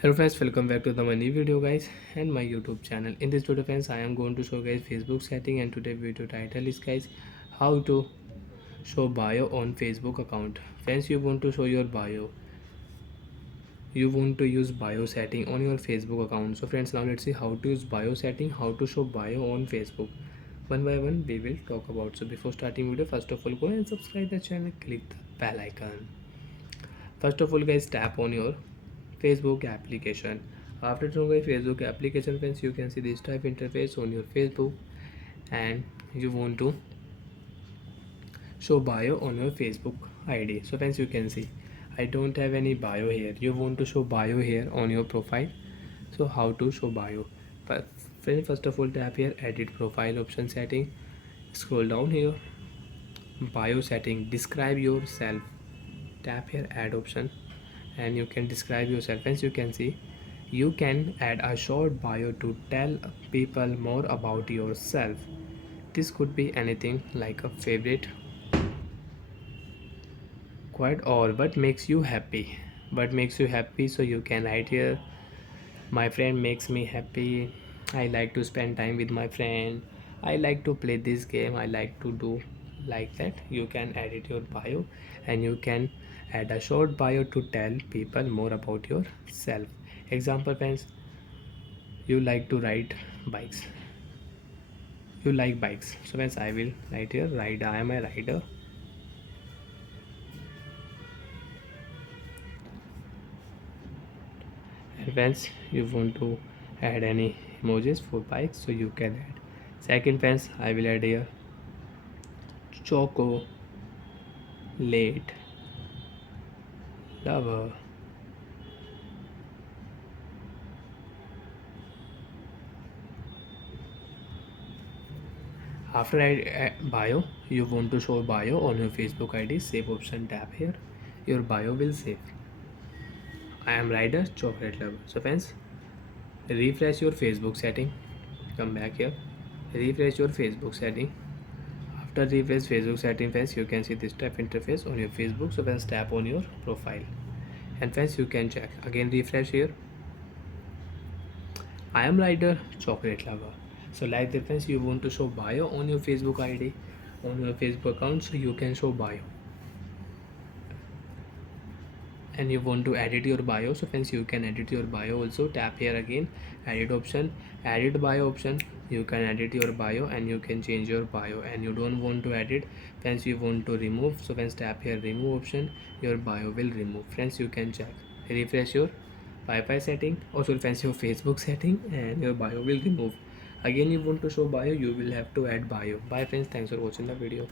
Hello friends, welcome back to my new video guys and my YouTube channel. In this video friends, I am going to show guys Facebook setting, and today video title is guys how to show bio on Facebook account. Friends, you want to show your bio. You want to use bio setting on your Facebook account. So friends, now let's see how to use bio setting, how to show bio on Facebook. One by one we will talk about. So before starting video, first of all go and subscribe the channel, click the bell icon. First of all guys, tap on your Facebook application. After doing a Facebook application friends, you can see this type interface on your Facebook, and you want to show bio on your Facebook ID. So friends, you can see I don't have any bio here. You want to show bio here on your profile. So how to show bio? Friends, first of all tap here edit profile option setting. Scroll down here, bio setting, describe yourself. Tap here add option and you can describe yourself. As you can see, you can add a short bio to tell people more about yourself. This could be anything like a favorite quote or what makes you happy. What makes you happy, so you can write here, my friend makes me happy, I like to spend time with my friend, I like to play this game, I like to do like that. You can edit your bio and you can add a short bio to tell people more about yourself. Example friends, you like to ride bikes, you like bikes. So friends, I will write here ride, I am a rider. And friends, you want to add any emojis for bikes, so you can add. Second friends, I will add here choco late lover. After I bio, you want to show bio on your Facebook ID, save option, tap here, your bio will save. I am rider chocolate lover. So friends, refresh your Facebook setting, come back here, refresh your Facebook setting. After refresh Facebook setting friends, you can see this type interface on your Facebook. So friends, tap on your profile and friends, you can check again, refresh here, I am rider chocolate lover. So like the friends, you want to show bio on your Facebook ID, on your Facebook account, so you can show bio. And you want to edit your bio, so friends, you can edit your bio also. Tap here again, edit option, edit bio option. You can edit your bio and you can change your bio. And you don't want to edit friends, you want to remove, so friends, tap here remove option, your bio will remove. Friends, you can check, refresh your Wi-Fi setting, also friends, your Facebook setting, and your bio will remove. Again you want to show bio, you will have to add bio. Bye friends, thanks for watching the video.